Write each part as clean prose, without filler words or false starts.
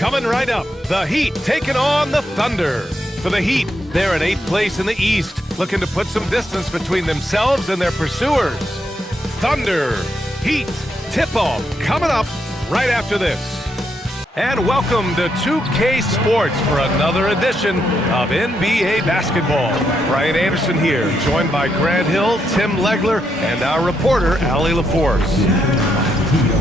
Coming right up, the Heat taking on the Thunder. For the Heat, they're in 8th place in the East, looking to put some distance between themselves and their pursuers. Thunder, Heat, tip-off coming up right after this. And welcome to 2K Sports for another edition of NBA basketball. Brian Anderson here, joined by Grant Hill, Tim Legler, and our reporter, Allie LaForce.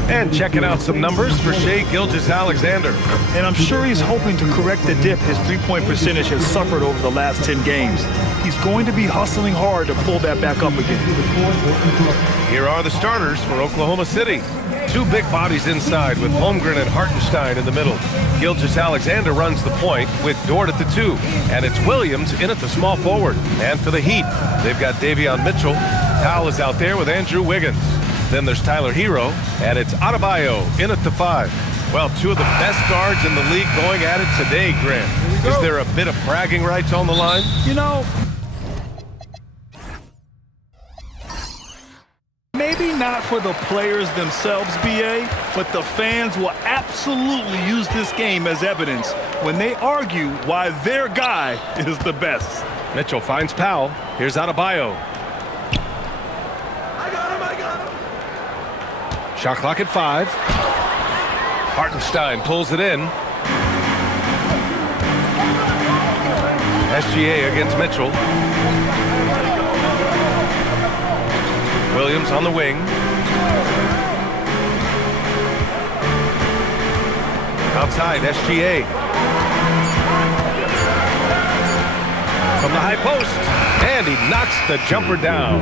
And checking out some numbers for Shai Gilgeous-Alexander. And I'm sure he's hoping to correct the dip his three-point percentage has suffered over the last 10 games. He's going to be hustling hard to pull that back up again. Here are the starters for Oklahoma City. Two big bodies inside with Holmgren and Hartenstein in the middle. Gilgeous-Alexander runs the point with Dort at the 2. And it's Williams in at the small forward. And for the Heat, they've got Davion Mitchell. Powell is out there with Andrew Wiggins. Then there's Tyler Hero, and it's Adebayo in at the 5. Well, two of the best guards in the league going at it today, Grant. Is there a bit of bragging rights on the line? You know, maybe not for the players themselves, BA, but the fans will absolutely use this game as evidence when they argue why their guy is the best. Mitchell finds Powell. Here's Adebayo. Shot clock at 5. Hartenstein pulls it in. SGA against Mitchell. Williams on the wing. Outside, SGA. From the high post. And he knocks the jumper down.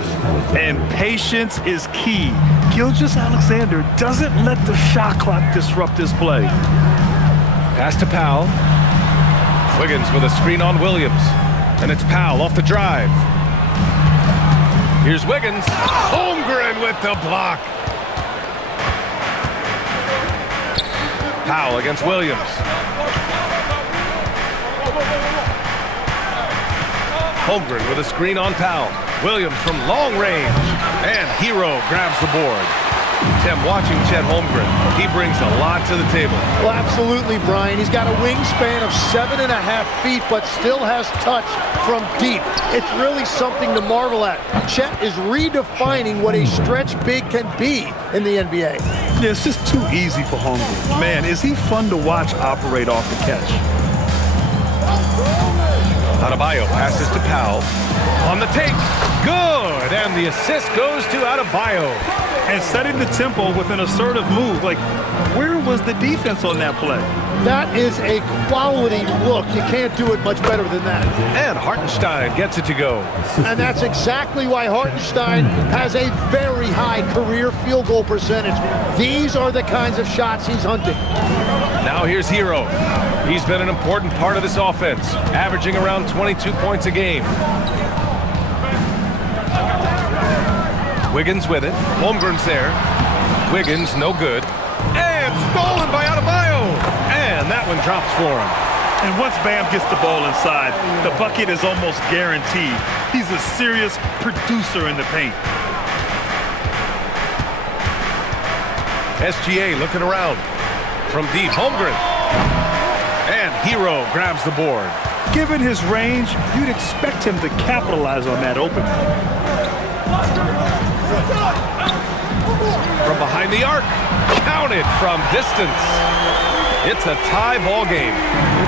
And patience is key. Gilgeous-Alexander doesn't let the shot clock disrupt his play. Pass to Powell. Wiggins with a screen on Williams. And it's Powell off the drive. Here's Wiggins. Holmgren with the block. Powell against Williams. Holmgren with a screen on Powell. Williams from long range. And Hero grabs the board. Tim, watching Chet Holmgren, he brings a lot to the table. Well, absolutely, Brian. He's got a wingspan of 7.5 feet, but still has touch from deep. It's really something to marvel at. Chet is redefining what a stretch big can be in the NBA. Yeah, it's just too easy for Holmgren. Man, is he fun to watch operate off the catch. Adebayo passes to Powell. On the take. Good. And the assist goes to Adebayo. And setting the tempo with an assertive move. Like, where was the defense on that play? That is a quality look. You can't do it much better than that. And Hartenstein gets it to go. And that's exactly why Hartenstein has a very high career field goal percentage. These are the kinds of shots he's hunting. Now here's Hero. He's been an important part of this offense, averaging around 22 points a game. Wiggins with it. Holmgren's there. Wiggins, no good. And stolen by Adebayo. And that one drops for him. And once Bam gets the ball inside, the bucket is almost guaranteed. He's a serious producer in the paint. SGA looking around. From deep, Holmgren. And Hero grabs the board. Given his range, you'd expect him to capitalize on that opening. From behind the arc. Counted from distance. It's a tie ball game.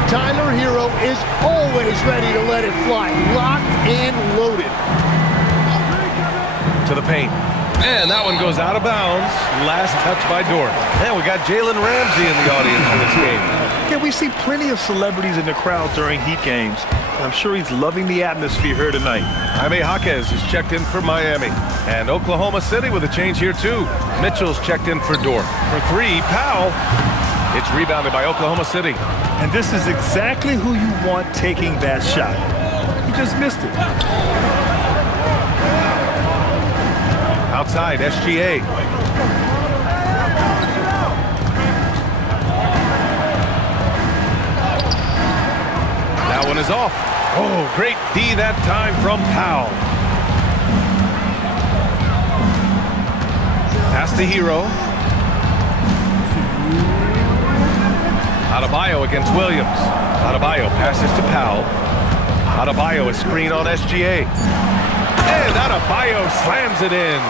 Tyler Hero is always ready to let it fly. Locked and loaded. To the paint. And that one goes out of bounds. Last touch by Dort. And we got Jalen Ramsey in the audience for this game. Yeah, we see plenty of celebrities in the crowd during Heat games. I'm sure he's loving the atmosphere here tonight. Jaime Jaquez has checked in for Miami. And Oklahoma City with a change here too. Mitchell's checked in for Dort. For 3, Powell. It's rebounded by Oklahoma City. And this is exactly who you want taking that shot. He just missed it. Outside, SGA. That one is off. Oh, great D that time from Powell. Pass to Hero. Adebayo against Williams. Adebayo passes to Powell. Adebayo a screen on SGA. And Adebayo slams it in.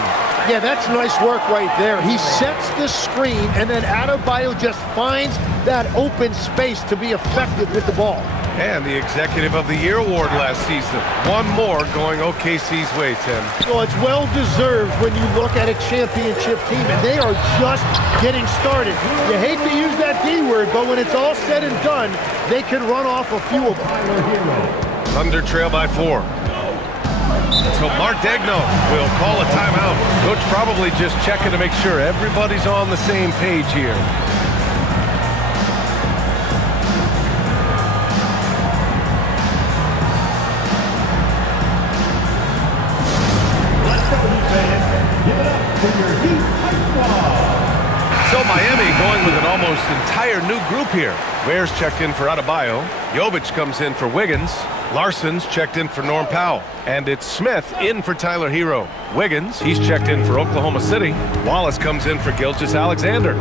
Yeah, that's nice work right there. He sets the screen, and then Adebayo just finds that open space to be effective with the ball. And the Executive of the Year award last season. One more going OKC's way, Tim. Well, it's well-deserved when you look at a championship team, and they are just getting started. You hate to use that D word, but when it's all said and done, they can run off a few of them. Thunder trail by 4. So Mark Daigneault will call a timeout. Coach probably just checking to make sure everybody's on the same page here. So Miami going with an almost entire new group here. Ware's checked in for Adebayo. Jovic comes in for Wiggins. Larson's checked in for Norm Powell. And it's Smith in for Tyler Hero. Wiggins, he's checked in for Oklahoma City. Wallace comes in for Gilgeous-Alexander.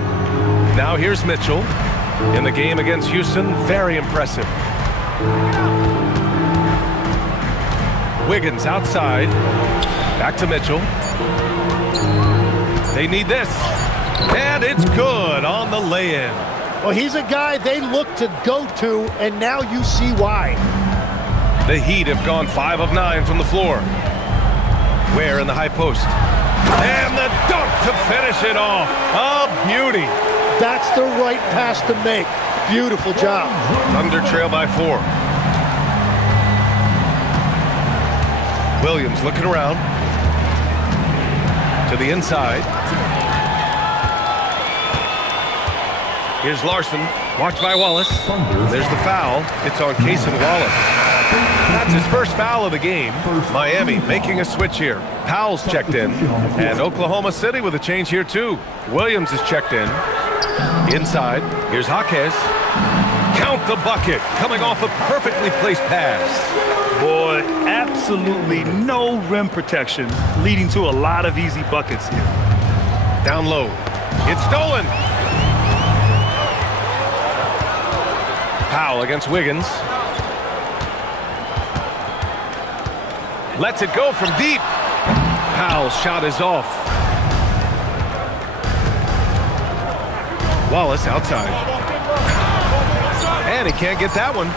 Now here's Mitchell. In the game against Houston, very impressive. Wiggins outside. Back to Mitchell. They need this. And it's good on the lay-in. Well, he's a guy they look to go to, and now you see why. The Heat have gone 5 of 9 from the floor. Ware in the high post. And the dunk to finish it off. A beauty. That's the right pass to make. Beautiful job. Thunder trail by 4. Williams looking around. To the inside. Here's Larson. Watched by Wallace. There's the foul. It's on Cason Wallace. That's his first foul of the game. Miami making a switch here. Powell's checked in. And Oklahoma City with a change here too. Williams is checked in. Inside. Here's Jaquez. Count the bucket. Coming off a perfectly placed pass. Boy, absolutely no rim protection, leading to a lot of easy buckets here. Down low. It's stolen. Powell against Wiggins. Lets it go from deep. Powell's shot is off. Wallace outside. And he can't get that one.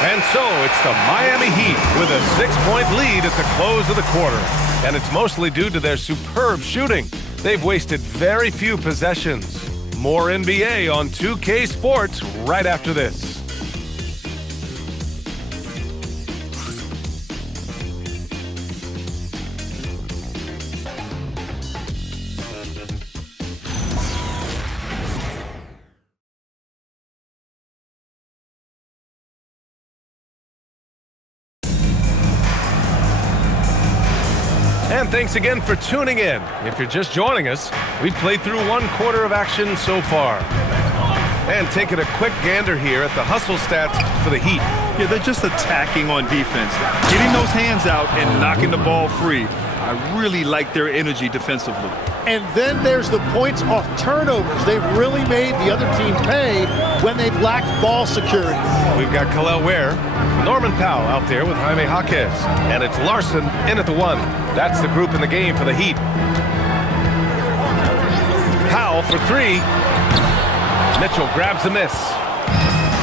And so it's the Miami Heat with a 6-point lead at the close of the quarter. And it's mostly due to their superb shooting. They've wasted very few possessions. More NBA on 2K Sports right after this. And thanks again for tuning in. If you're just joining us, we've played through 1 quarter of action so far. And taking a quick gander here at the hustle stats for the Heat. Yeah, they're just attacking on defense, getting those hands out and knocking the ball free. I really like their energy defensively. And then there's the points off turnovers. They've really made the other team pay when they've lacked ball security. We've got Kel'el Ware, Norman Powell out there with Jaime Jaquez. And it's Larson in at the 1. That's the group in the game for the Heat. Powell for 3. Mitchell grabs a miss.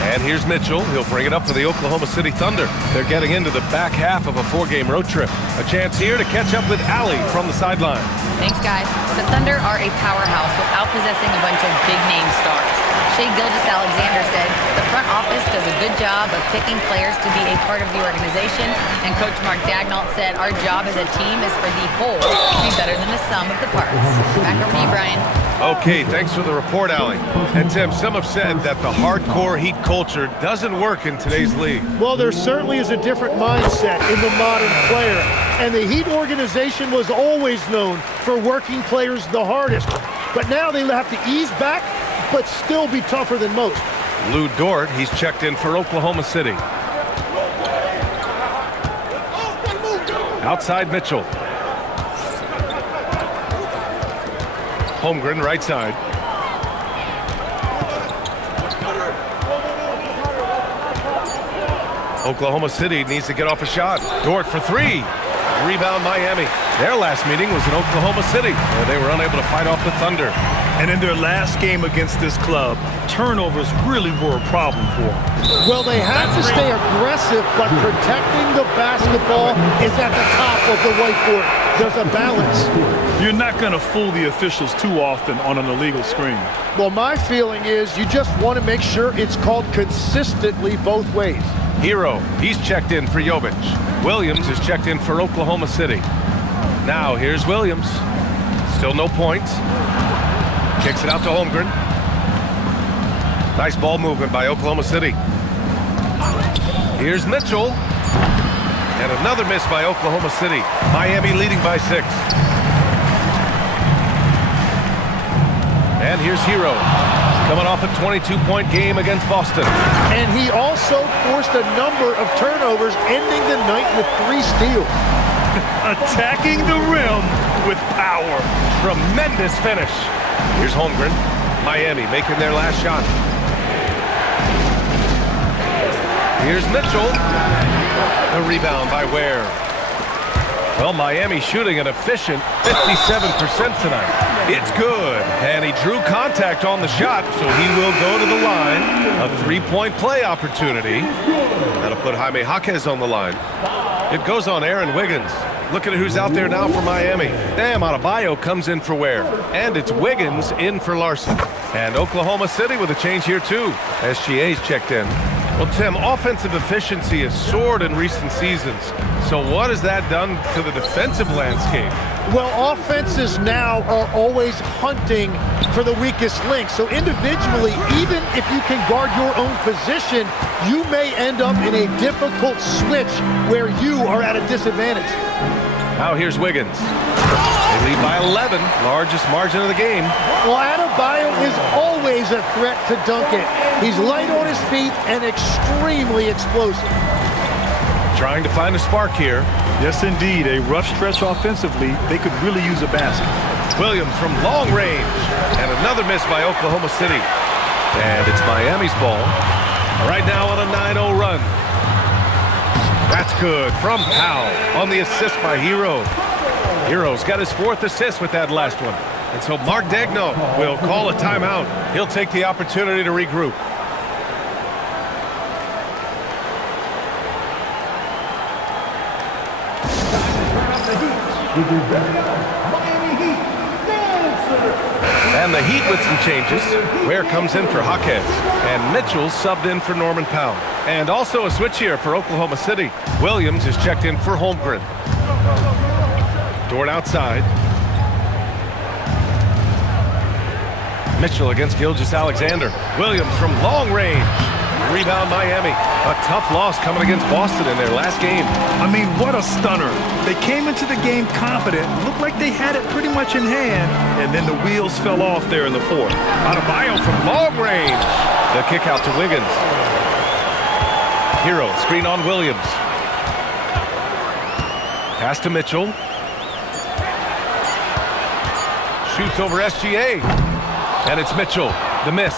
And here's Mitchell. He'll bring it up for the Oklahoma City Thunder. They're getting into the back half of a 4-game road trip. A chance here to catch up with Allie from the sideline. Thanks, guys. The Thunder are a powerhouse without possessing a bunch of big-name stars. Shai Gilgeous-Alexander said the front office does a good job of picking players to be a part of the organization, and Coach Mark Daigneault said our job as a team is for the whole to be better than the sum of the parts. Back over to you, Brian. Okay, thanks for the report, Allie. And Tim, some have said that the hardcore Heat culture doesn't work in today's league. Well, there certainly is a different mindset in the modern player. And the Heat organization was always known for working players the hardest. But now they have to ease back, but still be tougher than most. Lou Dort, he's checked in for Oklahoma City. Outside Mitchell. Holmgren right side. Oklahoma City needs to get off a shot. Dort for three. Rebound Miami. Their last meeting was in Oklahoma City, where they were unable to fight off the Thunder. And in their last game against this club, turnovers really were a problem for them. Well, they had to stay aggressive, but protecting the basketball is at the top of the whiteboard. There's a balance. You're not going to fool the officials too often on an illegal screen. Well, my feeling is you just want to make sure it's called consistently both ways. Hero, he's checked in for Jovic. Williams is checked in for Oklahoma City. Now here's Williams. Still no points. Kicks it out to Holmgren. Nice ball movement by Oklahoma City. Here's Mitchell. And another miss by Oklahoma City. Miami leading by 6. And here's Hero, coming off a 22-point game against Boston. And he also forced a number of turnovers, ending the night with 3 steals. Attacking the rim with power. Tremendous finish. Here's Holmgren. Miami making their last shot. Here's Mitchell. The rebound by Ware. Well, Miami shooting an efficient 57% tonight. It's good. And he drew contact on the shot, so he will go to the line. A 3-point play opportunity. That'll put Jaime Jaquez on the line. It goes on Aaron Wiggins. Look at who's out there now for Miami. Bam Adebayo comes in for Ware. And it's Wiggins in for Larson. And Oklahoma City with a change here too. SGA's checked in. Well, Tim, offensive efficiency has soared in recent seasons. So what has that done to the defensive landscape? Well, offenses now are always hunting for the weakest link. So individually, even if you can guard your own position, you may end up in a difficult switch where you are at a disadvantage. Now here's Wiggins. They lead by 11, largest margin of the game. Well, Adebayo is always a threat to dunk it. He's light on his feet and extremely explosive. Trying to find a spark here. Yes, indeed. A rough stretch offensively. They could really use a basket. Williams from long range. And another miss by Oklahoma City. And it's Miami's ball. Right now on a 9-0 run. That's good from Powell on the assist by Hero. Hero's got his 4th assist with that last one. And so Mark Daigneault will call a timeout. He'll take the opportunity to regroup. And the Heat with some changes. Ware comes in for Jaquez. And Mitchell subbed in for Norman Powell. And also a switch here for Oklahoma City. Williams is checked in for Holmgren. Dort outside. Mitchell against Gilgeous-Alexander. Williams from long range. Rebound Miami. A tough loss coming against Boston in their last game. I mean, what a stunner. They came into the game confident, looked like they had it pretty much in hand, and then the wheels fell off there in the 4th. Adebayo from long range. The kick out to Wiggins. Hero, screen on Williams. Pass to Mitchell. Shoots over SGA. And it's Mitchell, the miss.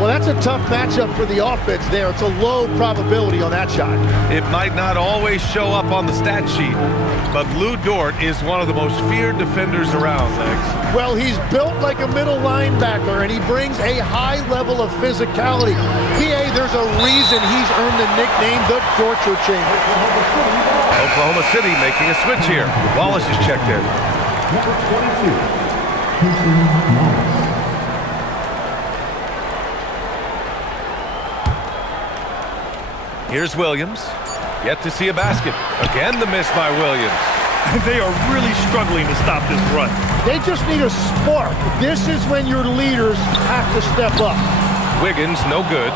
Well, that's a tough matchup for the offense there. It's a low probability on that shot. It might not always show up on the stat sheet, but Lu Dort is one of the most feared defenders around, Legs. Well, he's built like a middle linebacker, and he brings a high level of physicality. PA, there's a reason he's earned the nickname the Torture Chamber. Oklahoma City making a switch here. Wallace is checked in. Number 22, Houston Wallace. Here's Williams. Yet to see a basket. Again, the miss by Williams. They are really struggling to stop this run. They just need a spark. This is when your leaders have to step up. Wiggins, no good.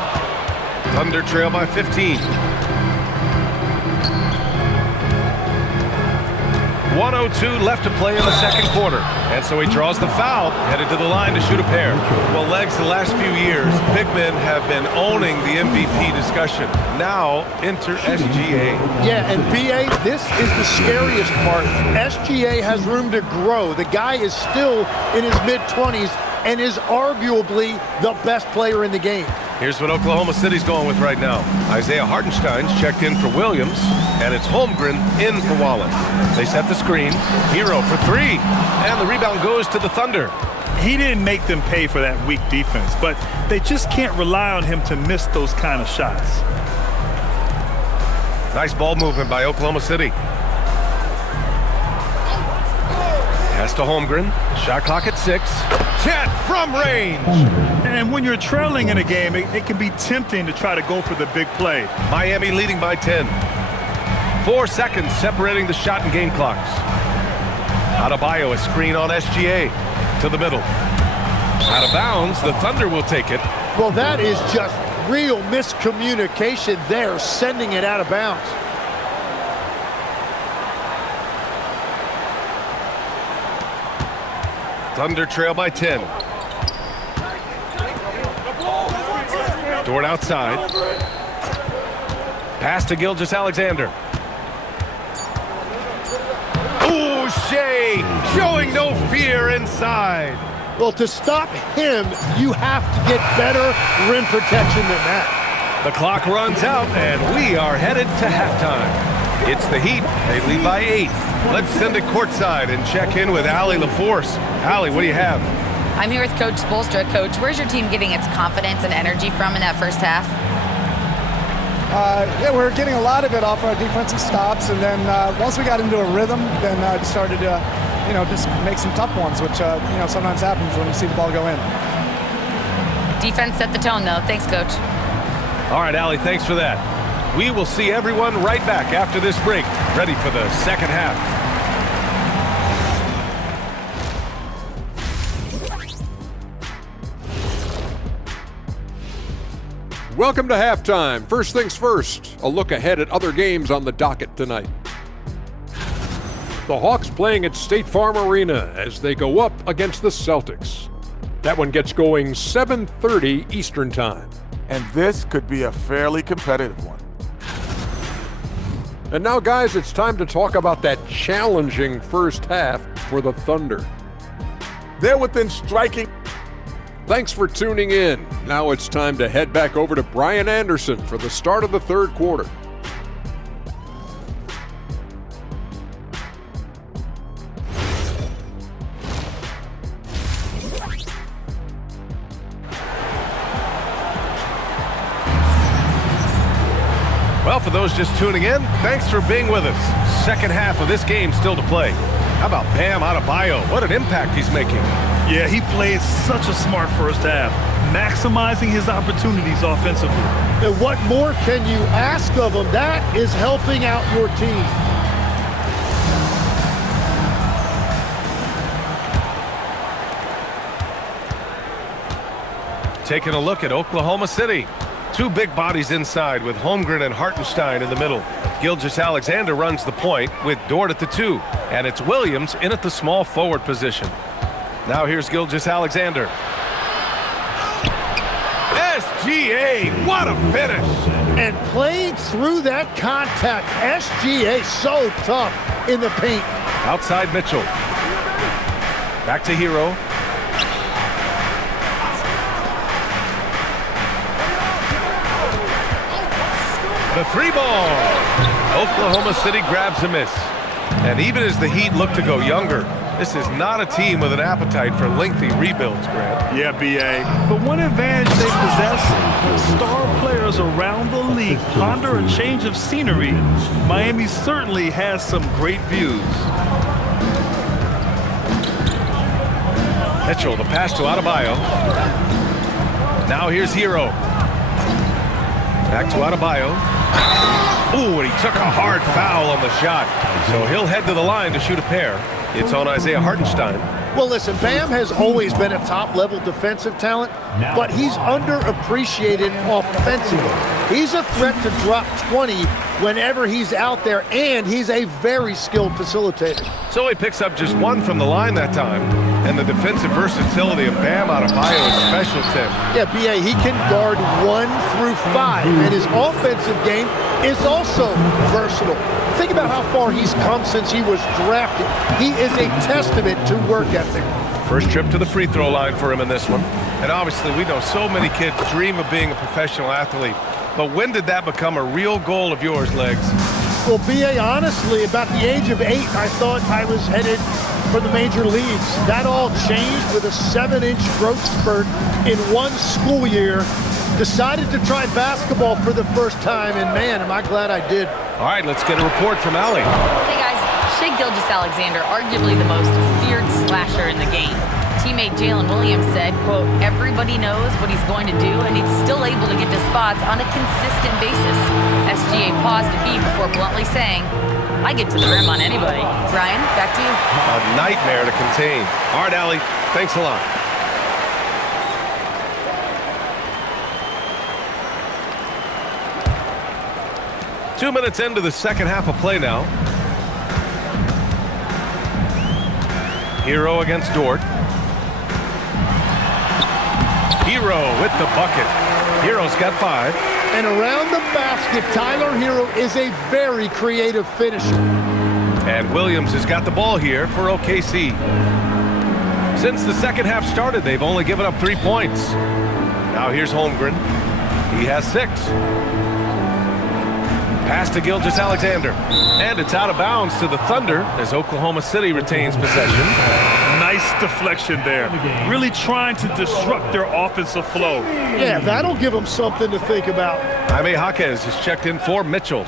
Thunder trail by 15. 1:02 left to play in the second quarter. And so he draws the foul, headed to the line to shoot a pair. Well, Legs, the last few years, big men have been owning the MVP discussion. Now, enter SGA. Yeah, and BA, this is the scariest part. SGA has room to grow. The guy is still in his mid-20s and is arguably the best player in the game. Here's what Oklahoma City's going with right now. Isaiah Hartenstein's checked in for Williams, and it's Holmgren in for Wallace. They set the screen. Hero for three, and the rebound goes to the Thunder. He didn't make them pay for that weak defense, but they just can't rely on him to miss those kind of shots. Nice ball movement by Oklahoma City. Pass to Holmgren. Shot clock at 6. Chet from range. And when you're trailing in a game, it can be tempting to try to go for the big play. Miami leading by 10. 4 seconds separating the shot and game clocks. Adebayo, a screen on SGA. To the middle. Out of bounds, the Thunder will take it. Well, that is just real miscommunication there, sending it out of bounds. Thunder trail by 10. Dort outside. Pass to Gilgeous-Alexander. Ooh, Shea showing no fear inside. Well, to stop him, you have to get better rim protection than that. The clock runs out, and we are headed to halftime. It's the Heat. They lead by 8. Let's send it courtside and check in with Allie LaForce. Allie, what do you have? I'm here with Coach Spoelstra. Coach, where's your team getting its confidence and energy from in that first half? Yeah, we were getting a lot of it off our defensive stops, and then once we got into a rhythm, then just started to, just make some tough ones, which, sometimes happens when you see the ball go in. Defense set the tone, though. Thanks, Coach. All right, Allie, thanks for that. We will see everyone right back after this break, ready for the second half. Welcome to halftime. First things first, a look ahead at other games on the docket tonight. The Hawks playing at State Farm Arena as they go up against the Celtics. That one gets going 7:30 Eastern Time. And this could be a fairly competitive one. And now, guys, it's time to talk about that challenging first half for the Thunder. They're within striking. Thanks for tuning in. Now it's time to head back over to Brian Anderson for the start of the third quarter. Well, for those just tuning in, thanks for being with us. Second half of this game still to play. How about Bam Adebayo? What an impact he's making. Yeah, he played such a smart first half, maximizing his opportunities offensively. And what more can you ask of him? That is helping out your team. Taking a look at Oklahoma City. 2 big bodies inside with Holmgren and Hartenstein in the middle. Gilgeous-Alexander runs the point with Dort at the 2. And it's Williams in at the small forward position. Now here's Gilgeous-Alexander. SGA, what a finish! And played through that contact. SGA so tough in the paint. Outside Mitchell. Back to Hero. The 3 ball. Oklahoma City grabs a miss. And even as the Heat look to go younger, this is not a team with an appetite for lengthy rebuilds, Grant. Yeah, B.A. But one advantage they possess, star players around the league ponder a change of scenery. Miami certainly has some great views. Mitchell, the pass to Adebayo. Now here's Hero. Back to Adebayo. Ooh, and he took a hard foul on the shot. So he'll head to the line to shoot a pair. It's on Isaiah Hartenstein. Well, listen, Bam has always been a top-level defensive talent, but he's underappreciated offensively. He's a threat to drop 20 whenever he's out there, and he's a very skilled facilitator. So he picks up just 1 from the line that time. And the defensive versatility of Bam Adebayo is special, Tim. Yeah, B.A., he can guard 1 through 5, and his offensive game is also versatile. Think about how far he's come since he was drafted. He is a testament to work ethic. First trip to the free throw line for him in this one. And obviously, we know so many kids dream of being a professional athlete. But when did that become a real goal of yours, Legs? Well, B.A., honestly, about the age of 8, I thought I was headed for the major leagues. That all changed with a 7-inch growth spurt in one school year. Decided to try basketball for the first time, and man, am I glad I did. All right, let's get a report from Allie. Hey guys, Shai Gilgeous-Alexander, arguably the most feared slasher in the game. Teammate Jalen Williams said, quote, everybody knows what he's going to do, and he's still able to get to spots on a consistent basis. SGA paused a beat before bluntly saying, I get to the rim on anybody. Ryan, back to you. A nightmare to contain. All right, Allie, thanks a lot. Two minutes into the second half of play now. Hero against Dort. Hero with the bucket. Hero's got 5. And around the basket, Tyler Hero is a very creative finisher. And Williams has got the ball here for OKC. Since the second half started, they've only given up 3 points. Now here's Holmgren. He has 6. Pass to Gilgeous-Alexander. And it's out of bounds to the Thunder as Oklahoma City retains possession. Nice deflection there. Really trying to disrupt their offensive flow. Yeah, that'll give them something to think about. Jaime Jaquez is checked in for Mitchell.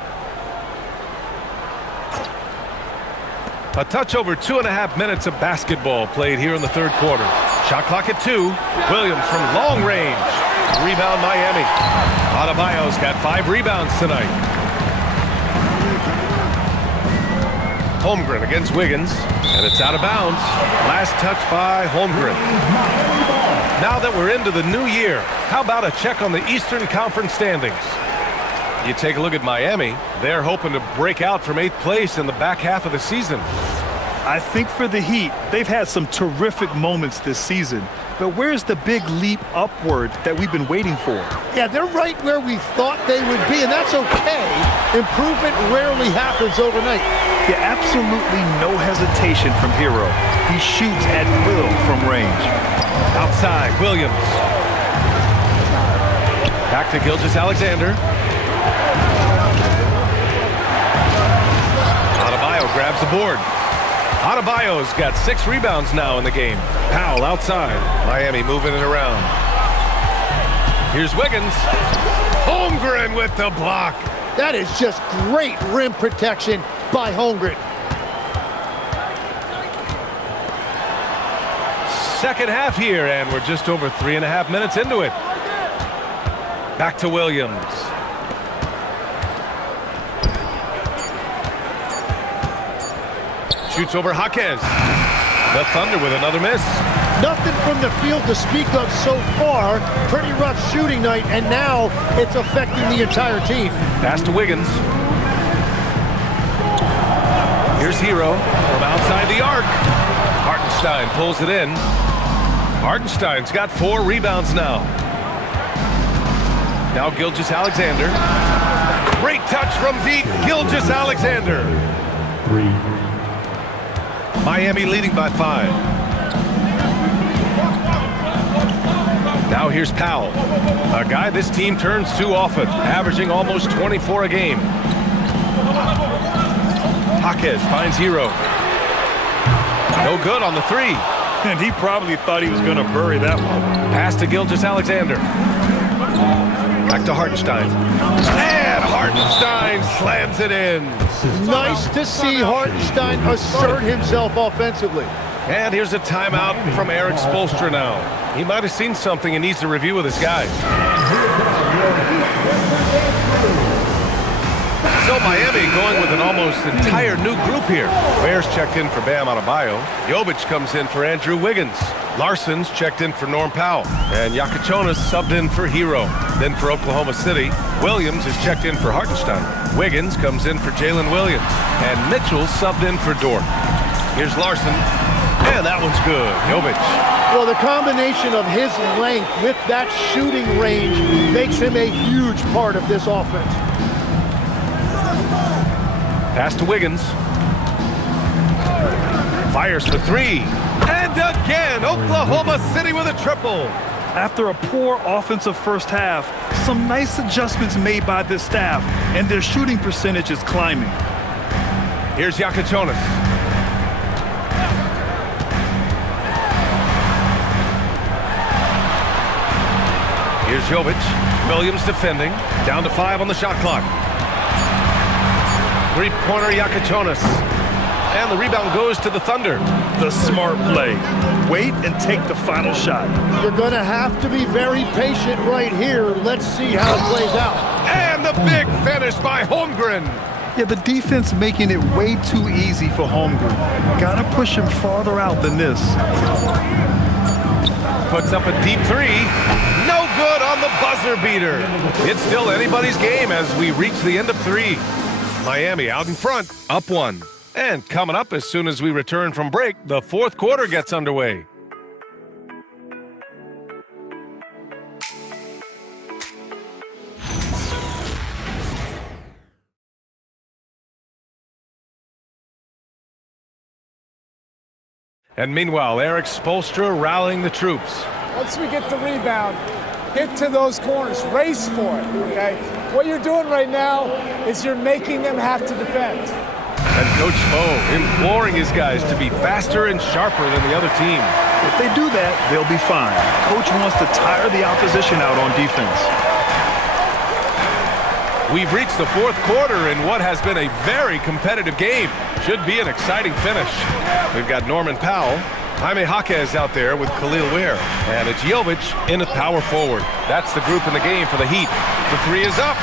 A touch over 2.5 minutes of basketball played here in the third quarter. Shot clock at 2. Williams from long range. Rebound Miami. Adebayo's got 5 rebounds tonight. Holmgren against Wiggins, and it's out of bounds. Last touch by Holmgren. Now that we're into the new year, how about a check on the Eastern Conference standings? You take a look at Miami. They're hoping to break out from 8th place in the back half of the season. I think for the Heat, they've had some terrific moments this season. But where's the big leap upward that we've been waiting for? Yeah, they're right where we thought they would be, and that's okay. Improvement rarely happens overnight. Yeah, absolutely no hesitation from Hero. He shoots at will from range. Outside, Williams. Back to Gilgeous-Alexander. Adebayo grabs the board. Adebayo's got 6 rebounds now in the game. Powell outside. Miami moving it around. Here's Wiggins. Holmgren with the block. That is just great rim protection by Holmgren. Second half here, and we're just over 3.5 minutes into it. Back to Williams. Shoots over Jaquez. The Thunder with another miss. Nothing from the field to speak of so far. Pretty rough shooting night, and now it's affecting the entire team. Pass to Wiggins. Here's Hero from outside the arc. Hartenstein pulls it in. Hartenstein's got 4 rebounds now. Now Gilgeous-Alexander. Great touch from deep. Gilgeous-Alexander. 3. Miami leading by 5. Now here's Powell, a guy this team turns to often, averaging almost 24 a game. Jaquez finds Hero. No good on the 3. And he probably thought he was going to bury that one. Pass to Gilgeous-Alexander. Back to Hartenstein. And Hartenstein slams it in. Nice to see Hartenstein assert himself offensively. And here's a timeout from Eric Spoelstra now. He might have seen something and needs to review with his guys. So Miami going with an almost entire new group here. Bears checked in for Bam Adebayo. Jovic comes in for Andrew Wiggins. Larson's checked in for Norm Powell. And Yakachonis subbed in for Hero. Then for Oklahoma City, Williams is checked in for Hartenstein. Wiggins comes in for Jalen Williams. And Mitchell subbed in for Dort. Here's Larson. And that one's good. Jovic. Well, the combination of his length with that shooting range makes him a huge part of this offense. Pass to Wiggins. Fires for 3. And again, Oklahoma City with a triple. After a poor offensive first half, some nice adjustments made by this staff, and their shooting percentage is climbing. Here's Yakachonis. Here's Jovic. Williams defending. Down to 5 on the shot clock. Three-pointer Yakachonis. And the rebound goes to the Thunder. The smart play. Wait and take the final shot. You're going to have to be very patient right here. Let's see how it plays out. And the big finish by Holmgren. Yeah, the defense making it way too easy for Holmgren. Gotta push him farther out than this. Puts up a deep three. No good on the buzzer beater. It's still anybody's game as we reach the end of 3. Miami out in front, up 1. And coming up as soon as we return from break, the 4th quarter gets underway. And meanwhile, Eric Spoelstra rallying the troops. Once we get the rebound, get to those corners, race for it, okay? What you're doing right now is you're making them have to defend. And Coach Spo imploring his guys to be faster and sharper than the other team. If they do that, they'll be fine. Coach wants to tire the opposition out on defense. We've reached the 4th quarter in what has been a very competitive game. Should be an exciting finish. We've got Norman Powell, Jaime Jaquez out there with Khalil Ware, and it's Jovic in at power forward. That's the group in the game for the Heat. The 3 is up.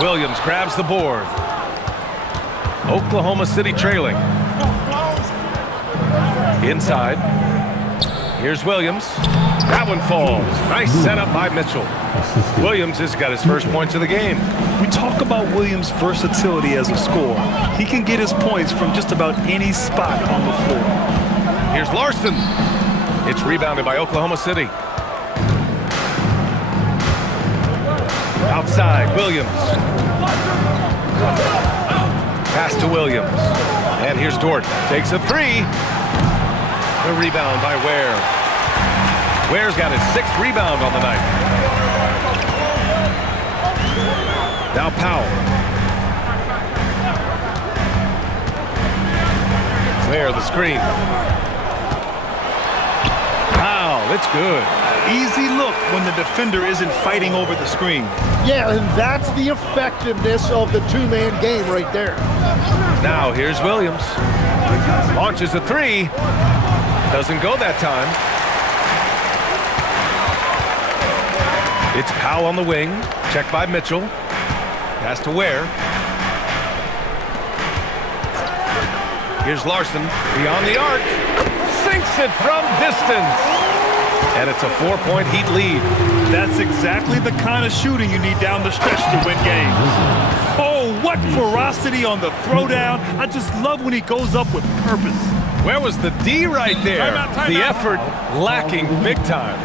Williams grabs the board. Oklahoma City trailing. Inside. Here's Williams. That one falls. Nice setup by Mitchell. Williams has got his first points of the game. We talk about Williams' versatility as a scorer. He can get his points from just about any spot on the floor. Here's Larson. It's rebounded by Oklahoma City. Outside, Williams. Pass to Williams. And here's Dort. Takes a 3. The rebound by Ware. Ware's got his 6th rebound on the night. Now Powell. Ware the screen. Powell, it's good. Easy look when the defender isn't fighting over the screen. Yeah, and that's the effectiveness of the two-man game right there. Now here's Williams. Launches a 3. Doesn't go that time. It's Powell on the wing. Checked by Mitchell. Pass to Ware. Here's Larson. Beyond the arc. Sinks it from distance. And it's a 4-point Heat lead. That's exactly the kind of shooting you need down the stretch to win games. Oh, what ferocity on the throwdown. I just love when he goes up with purpose. Where was the D right there? The effort lacking big time.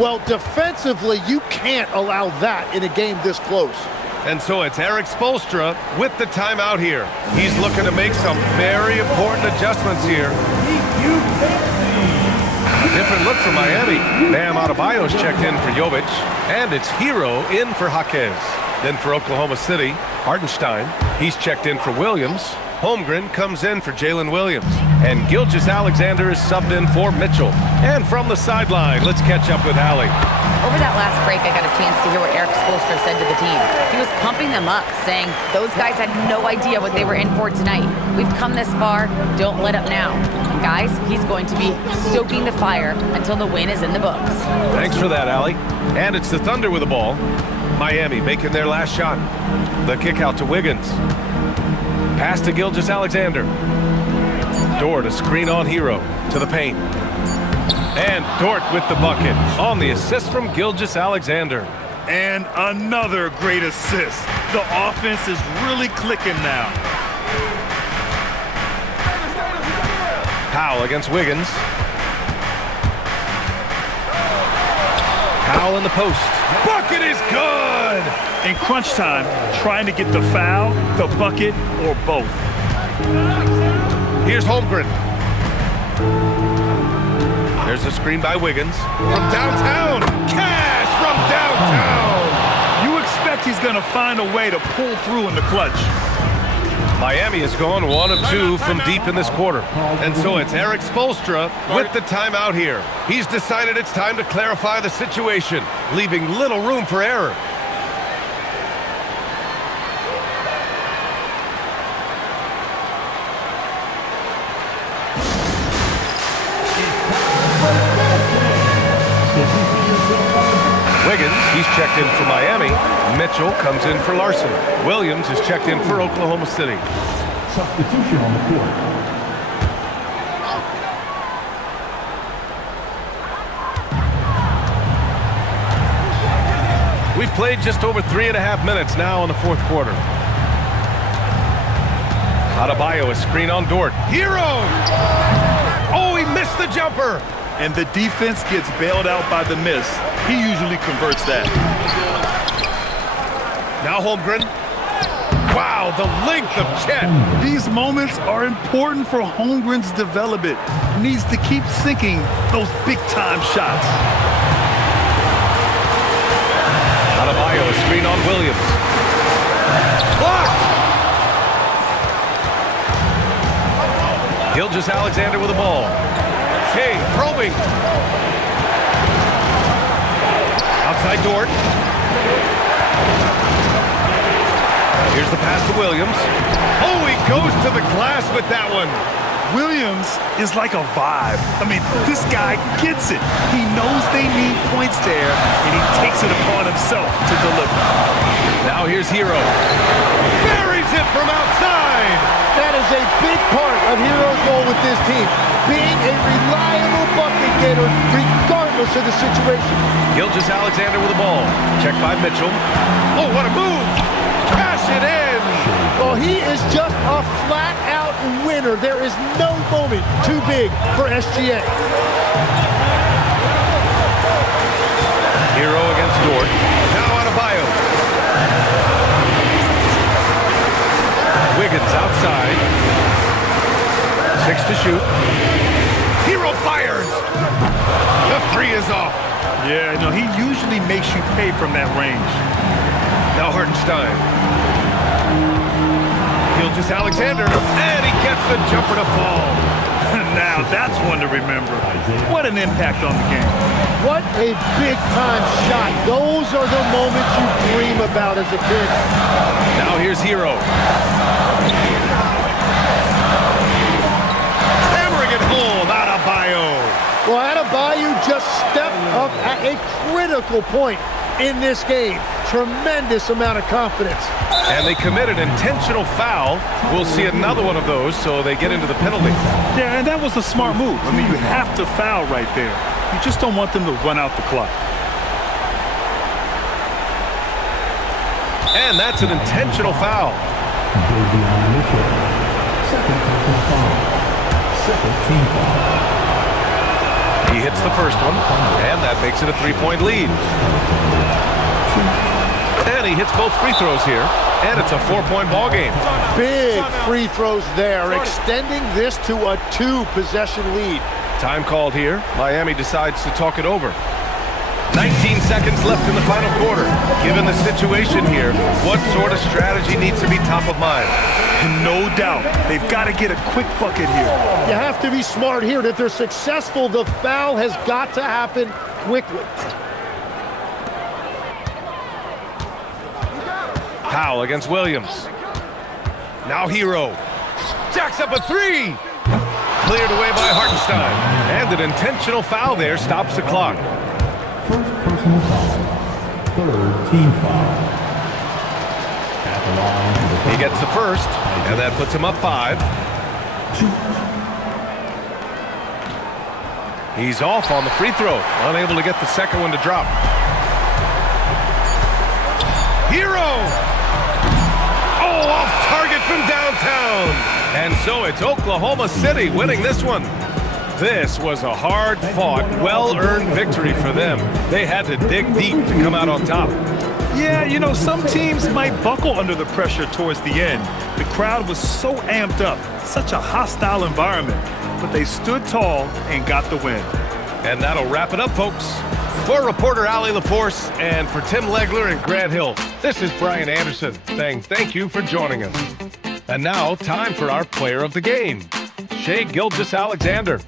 Well, defensively, you can't allow that in a game this close. And so it's Eric Spoelstra with the timeout here. He's looking to make some very important adjustments here. A different look for Miami. Bam Adebayo's checked in for Jovic. And it's Hero in for Jaquez. Then for Oklahoma City, Hartenstein. He's checked in for Williams. Holmgren comes in for Jalen Williams. And Gilgeous-Alexander is subbed in for Mitchell. And from the sideline, let's catch up with Allie. Over that last break, I got a chance to hear what Eric Spoelstra said to the team. He was pumping them up, saying those guys had no idea what they were in for tonight. We've come this far, don't let up now. And guys, he's going to be stoking the fire until the win is in the books. Thanks for that, Allie. And it's the Thunder with the ball. Miami making their last shot. The kick out to Wiggins. Pass to Gilgeous-Alexander. Dort, a screen on Hero to the paint. And Dort with the bucket on the assist from Gilgeous-Alexander. And another great assist. The offense is really clicking now. Powell against Wiggins. Powell in the post. Bucket is good! In crunch time, trying to get the foul, the bucket, or both. Here's Holmgren. There's a screen by Wiggins. From downtown. Cash from downtown. You expect he's going to find a way to pull through in the clutch. Miami has gone 1 of 2 from deep in this quarter. And so it's Eric Spoelstra with the timeout here. He's decided it's time to clarify the situation, leaving little room for error. Wiggins, he's checked in for Miami. Mitchell comes in for Larson. Williams is checked in for Oklahoma City. Substitution on the court. We've played just over 3.5 minutes now in the fourth quarter. Adebayo, a screen on Dort. Hero! Oh, he missed the jumper! And the defense gets bailed out by the miss. He usually converts that. Now Holmgren. Wow, the length of Chet. These moments are important for Holmgren's development. He needs to keep sinking those big-time shots. Adebayo, a screen on Williams. Blocked! Gilgeous-Alexander with the ball. Hey, probing. Outside Dort. Here's the pass to Williams. Oh, he goes to the glass with that one. Williams is like a vibe. I mean, this guy gets it. He knows they need points there, and he takes it upon himself to deliver. Now here's Hero. Buries it from outside. That is a big part of Hero's role with this team, being a reliable bucket getter regardless of the situation. Gilgeous-Alexander with the ball. Checked by Mitchell. Oh, what a move! Cash it in! Well, he is just a flat-out winner. There is no moment too big for SGA. Hero against Dort. Now Adebayo. Wiggins outside. 6 to shoot. Hero fires! The 3 is off. Yeah, no, he usually makes you pay from that range. Now Hartenstein. Gilgeous-Alexander, and he gets the jumper to fall. Now that's one to remember. What an impact on the game. What a big-time shot. Those are the moments you dream about as a kid. Now here's Hero. Hammering it home, Adebayo. Well, Adebayo just stepped up at a critical point in this game. Tremendous amount of confidence. And they committed intentional foul. We'll see another one of those, so they get into the penalty. Yeah, and that was a smart move. I mean, you have to foul right there. You just don't want them to run out the clock. And that's an intentional foul. Davion Mitchell. Second personal foul. Second team foul. He hits the first one, and that makes it a 3-point lead. And he hits both free throws here, and it's a 4-point ball game. Big free throws there, extending this to a 2-possession lead. Time called here. Miami decides to talk it over. 19 seconds left in the final quarter. Given the situation here, what sort of strategy needs to be top of mind? No doubt. They've got to get a quick bucket here. You have to be smart here. If they're successful, the foul has got to happen quickly. Powell against Williams. Now Hero. Jacks up a 3. Cleared away by Hartenstein. And an intentional foul there stops the clock. First personal foul. Third team foul. At the line to the He gets the first, and that puts him up 5. He's off on the free throw, unable to get the second one to drop. Hero! Oh, off target from downtown! And so it's Oklahoma City winning this one. This was a hard-fought, well-earned victory for them. They had to dig deep to come out on top. Yeah, you know, some teams might buckle under the pressure towards the end. The crowd was so amped up, such a hostile environment, but they stood tall and got the win. And that'll wrap it up, folks. For reporter Allie LaForce and for Tim Legler and Grant Hill, this is Brian Anderson saying thank you for joining us. And now, time for our player of the game, Shai Gilgeous-Alexander.